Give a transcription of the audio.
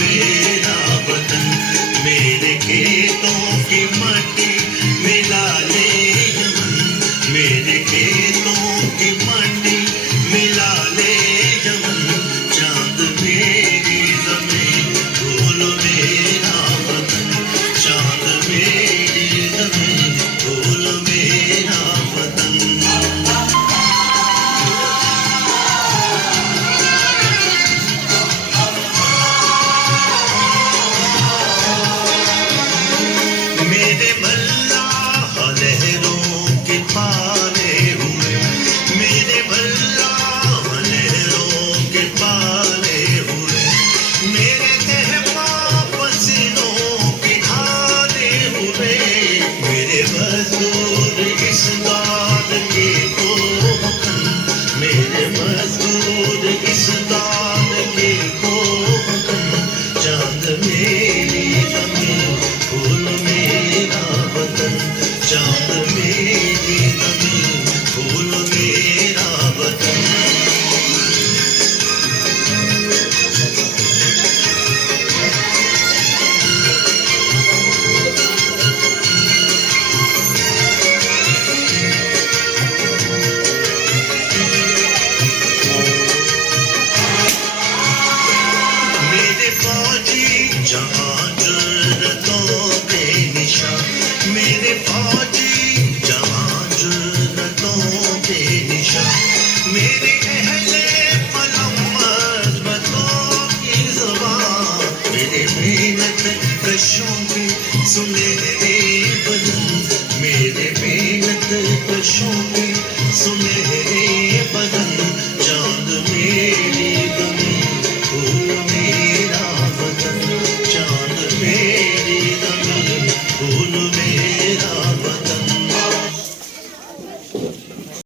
मेरा वतन, मेरे खेतों की मट्टी मिला ले यमन, मेरे खेतों की मट्टी मिला ले यमन, चांद मेरी ज़मीन फूल मेरा वतन, चांद मेरी ज़मीन फूल मेरा वतन। मेरे मल्लाह लहरों के पाले हुए, मेरे मल्लाह लहरों के पाले हुए, मेरे तहफ़ा पसीनों के ढाले हुए, मेरे मज़दूर इस दाद के कोहकन, मेरे मज़दूर इस दाद के कोहकन, चांद मेरी ज़मीन फूल मेरा वतन, चांद मेरी ज़मीन फूल मेरा वतन। मेरे फौजी जहाँ जुर्रतों बेनिशा, मेरे फौजी जहाँ जुर्रतों बेनिशा, मेरे अहले कलम मज़बतों की ज़ुबान, मेरे मेहनत कशों के सुनहरे बदन, मेरे मेहनत कशों के सुनहरे बदन, चांद मेरी